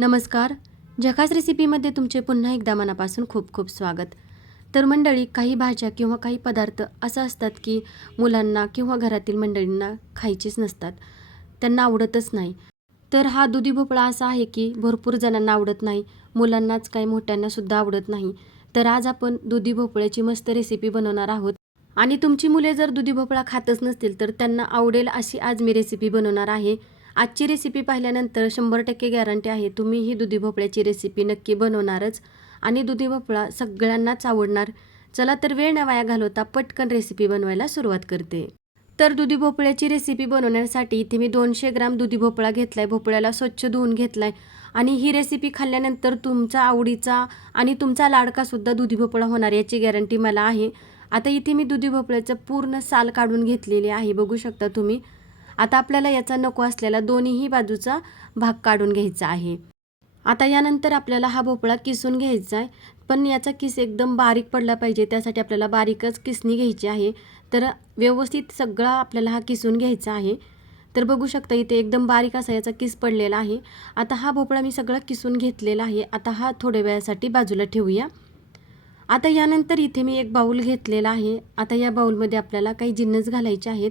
नमस्कार. झकास रेसिपीमध्ये तुमचे पुन्हा एकदा मनापासून खूप खूप स्वागत. तर मंडळी काही भाज्या किंवा काही पदार्थ असं असतात की मुलांना किंवा घरातील मंडळींना खायचीच नसतात. त्यांना आवडतच नाही. तर हा दुधी भोपळा असा आहे की भरपूर जणांना आवडत नाही. मुलांनाच काही मोठ्यांनासुद्धा आवडत नाही. तर आज आपण दुधी भोपळ्याची मस्त रेसिपी बनवणार आहोत. आणि तुमची मुले जर दुधी भोपळा खातच नसतील तर त्यांना आवडेल अशी आज मी रेसिपी बनवणार आहे. आजची रेसिपी पाहिल्यानंतर शंभर टक्के गॅरंटी आहे तुम्ही ही दुधी भोपळ्याची रेसिपी नक्की बनवणारच आणि दुधी भोपळा सगळ्यांनाच आवडणार. चला तर वेळ न वाया घालवता पटकन रेसिपी बनवायला सुरुवात करते. तर दुधी भोपळ्याची रेसिपी बनवण्यासाठी इथे मी दोनशे ग्राम दुधी भोपळा आहे भोपळ्याला स्वच्छ धुवून घेतला आहे आणि ही रेसिपी खाल्ल्यानंतर तुमचा आवडीचा आणि तुमचा लाडकासुद्धा दुधी भोपळा होणार याची गॅरंटी मला आहे. आता इथे मी दुधी भोपळ्याचं पूर्ण साल काढून घेतलेली आहे बघू शकता तुम्ही. आता आपल्याला याचा नको असलेला दोन्हीही बाजूचा भाग काढून घ्यायचा आहे. आता यानंतर आपल्याला हा भोपळा किसून घ्यायचा आहे. पण याचा किस एकदम बारीक पडला पाहिजे त्यासाठी आपल्याला बारीकच किसणी घ्यायची आहे. तर व्यवस्थित सगळा आपल्याला हा किसून घ्यायचा आहे. तर बघू शकता इथे एकदम बारीक असा याचा किस पडलेला आहे. आता हा भोपळा मी सगळा किसून घेतलेला आहे. आता हा थोड्या वेळासाठी बाजूला ठेवूया. आता यानंतर इथे मी एक बाऊल घेतलेला आहे. आता या बाऊलमध्ये आपल्याला काही जिन्नस घालायचे आहेत.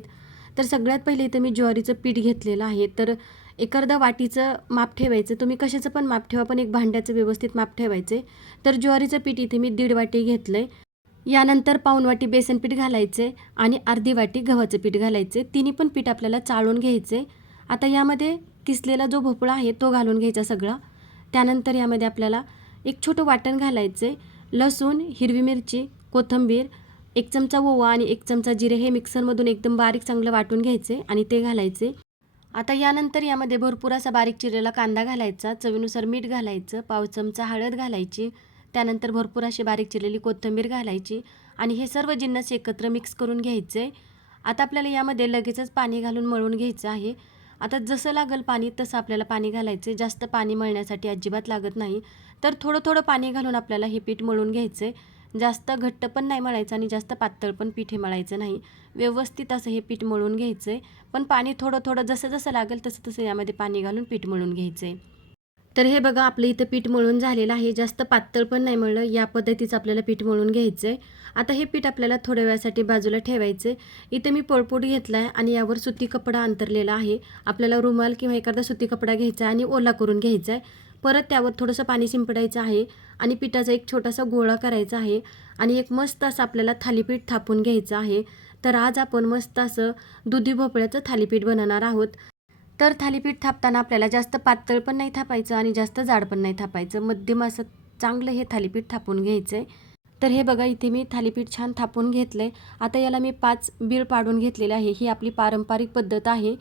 तर सगळ्यात पहिले इथे मी ज्वारीचं पीठ घेतलेलं आहे. तर एक अर्धा वाटीचं माप ठेवायचं तुम्ही कशाचं पण माप ठेवा पण एक भांड्याचं व्यवस्थित माप ठेवायचे. तर ज्वारीचं पीठ इथे मी दीड वाटी घेतलं आहे यानंतर पाऊन वाटी बेसन पीठ घालायचे आणि अर्धी वाटी गव्हाचं पीठ घालायचे. तिन्ही पण पीठ आपल्याला चाळून घ्यायचे. आता यामध्ये किसलेला जो भोपळा आहे तो घालून घ्यायचा सगळा. त्यानंतर यामध्ये आपल्याला एक छोटं वाटण घालायचे. लसूण हिरवी मिरची कोथिंबीर एक चमचा ओवा आणि एक चमचा जिरे हे मिक्सरमधून एकदम बारीक चांगलं वाटून घ्यायचे आणि ते घालायचे. आता यानंतर यामध्ये भरपूर असा बारीक चिरलेला कांदा घालायचा चवीनुसार मीठ घालायचं पाव चमचा हळद घालायची त्यानंतर भरपूर अशी बारीक चिरलेली कोथिंबीर घालायची आणि हे सर्व जिन्नस एकत्र मिक्स करून घ्यायचे. आता आपल्याला यामध्ये लगेचच पाणी घालून मळून घ्यायचं आहे. आता जसं लागल पाणी तसं आपल्याला पाणी घालायचं. जास्त पाणी मळण्यासाठी अजिबात लागत नाही. तर थोडं थोडं पाणी घालून आपल्याला हे पीठ मळून घ्यायचं आहे जास्त घट्ट पण नाही मळायचं आणि जास्त पातळ पण पीठ हे मळायचं नाही. व्यवस्थित असं हे पीठ मळून घ्यायचं. आहे पण पाणी थोडं थोडं जसं जसं लागेल तसं तसं यामध्ये पाणी घालून पीठ मळून घ्यायचं. आहे तर हे बघा आपलं इथं पीठ मळून झालेलं आहे. जास्त पातळ पण नाही मळलं. या पद्धतीचं आपल्याला पीठ मळून घ्यायचं आहे आता हे पीठ आपल्याला थोड्या वेळासाठी बाजूला ठेवायचं आहे इथं मी पोळपोट घेतला आहे आणि यावर सुती कपडा अंतरलेला आहे. आपल्याला रुमाल किंवा एखादा सुती कपडा घ्यायचा आहे आणि ओला करून घ्यायचा आहे. परत त्यावर थोडंसं पाणी शिंपडायचं आहे आणि पिठाचा एक छोटासा गोळा करायचा आहे आणि एक मस्त असं आपल्याला थालीपीठ थापून घ्यायचं आहे. तर आज आपण मस्त असं दुधी भोपळ्याचं थालीपीठ बनवणार आहोत. तर थालीपीठ थापताना आपल्याला जास्त पातळ पण नाही थापायचं आणि जास्त जाड पण नाही थापायचं. मध्यम असं चांगलं हे थालीपीठ थापून घ्यायचं आहे तर हे बघा इथे मी थालीपीठ छान थापून घेतलं आहे आता याला मी पाच बीळ पाडून घेतलेले आहे. ही आपली पारंपरिक पद्धत आहे.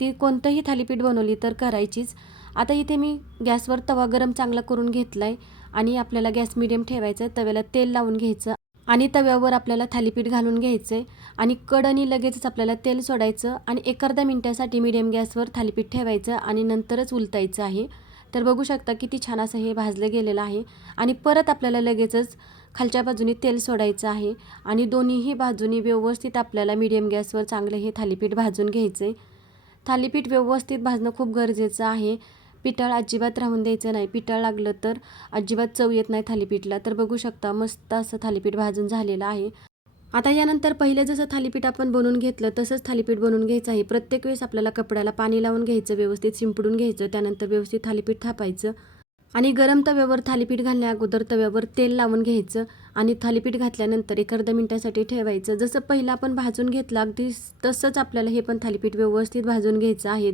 ती कोणतंही थालीपीठ बनवली तर करायचीच. आता इथे मी गॅसवर तवा गरम चांगला करून घेतला आहे आणि आपल्याला गॅस मिडियम ठेवायचं तव्याला तेल लावून घ्यायचं आणि तव्यावर आपल्याला थालीपीठ घालून घ्यायचं आहे आणि कडनी लगेचच आपल्याला तेल सोडायचं आणि एक अर्धा मिनटासाठी मिडियम गॅसवर थालीपीठ ठेवायचं आणि नंतरच उलतायचं आहे. तर बघू शकता किती छान असं हे भाजलं गेलेलं आहे. आणि परत आपल्याला लगेचच खालच्या बाजूने तेल सोडायचं आहे. आणि दोन्हीही बाजूनी व्यवस्थित आपल्याला मिडियम गॅसवर चांगलं हे थालीपीठ भाजून घ्यायचं आहे थालीपीठ व्यवस्थित भाजणं खूप गरजेचं आहे. पिठाळ अजिबात राहून द्यायचं नाही. पिठाळ लागलं तर अजिबात चव येत नाही थालीपीठला. तर बघू शकता मस्त असं थालीपीठ भाजून झालेलं आहे. आता यानंतर पहिले जसं थालीपीठ आपण बनवून घेतलं तसंच थालीपीठ बनवून घ्यायचं आहे. प्रत्येक वेळेस आपल्याला कपड्याला पाणी लावून घ्यायचं व्यवस्थित शिंपडून घ्यायचं त्यानंतर व्यवस्थित थालीपीठ थापायचं आणि गरम तव्यावर थालीपीठ घालण्या अगोदर तव्यावर तेल लावून घ्यायचं आणि थालीपीठ घातल्यानंतर एक अर्धा मिनटासाठी ठेवायचं. जसं पहिलं आपण भाजून घेतलं अगदी तसंच आपल्याला हे पण थालीपीठ व्यवस्थित भाजून घ्यायचं आहे.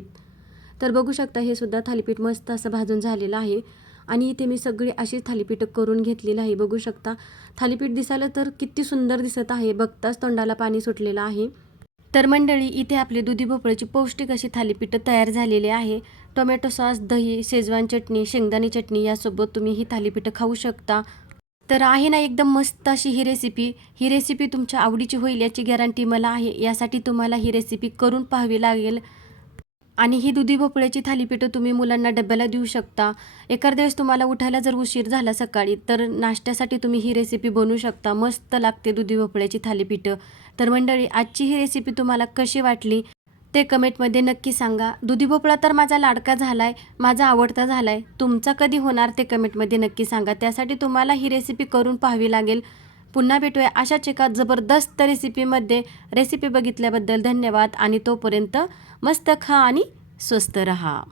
तर बघू शकता हे सुद्धा थालीपीठ मस्त असं भाजून झालेलं आहे. आणि इथे मी सगळी अशी थालीपीठ करून घेतलेलं आहे. बघू शकता थालीपीठ दिसायला तर किती सुंदर दिसत आहे. बघताच तोंडाला पाणी सुटलेलं आहे. तर मंडळी इथे आपली दुधी भोपळ्याची पौष्टिक अशी थालीपीठं तयार झालेली आहे. टोमॅटो सॉस दही शेजवान चटणी शेंगदाणी चटणी यासोबत तुम्ही ही थालीपीठं खाऊ शकता. तर आहे ना एकदम मस्त अशी ही रेसिपी ही रेसिपी तुमच्या आवडीची होईल याची गॅरंटी मला आहे. यासाठी तुम्हाला ही रेसिपी करून पाहावी लागेल. आणि ही दुधी भोपळ्याची थालीपीठं तुम्ही मुलांना डब्याला देऊ शकता. एखाद्या वेळेस तुम्हाला उठायला जर उशीर झाला सकाळी तर नाश्त्यासाठी तुम्ही ही रेसिपी बनवू शकता. मस्त लागते दुधी भोपळ्याची थालीपीठं. तर मंडळी आजची ही रेसिपी तुम्हाला कशी वाटली? ते कमेंटमध्ये नक्की सांगा. दुधी भोपळा तर माझा लाडका झाला आहे माझा आवडता झाला आहे तुमचा कधी होणार ते कमेंटमध्ये नक्की सांगा. त्यासाठी तुम्हाला ही रेसिपी करून पाहावी लागेल. पुन्हा भेटूया अशाच एका जबरदस्त रेसिपीमध्ये. रेसिपी बघितल्याबद्दल धन्यवाद आणि तोपर्यंत मस्त खा आणि स्वस्त रहा.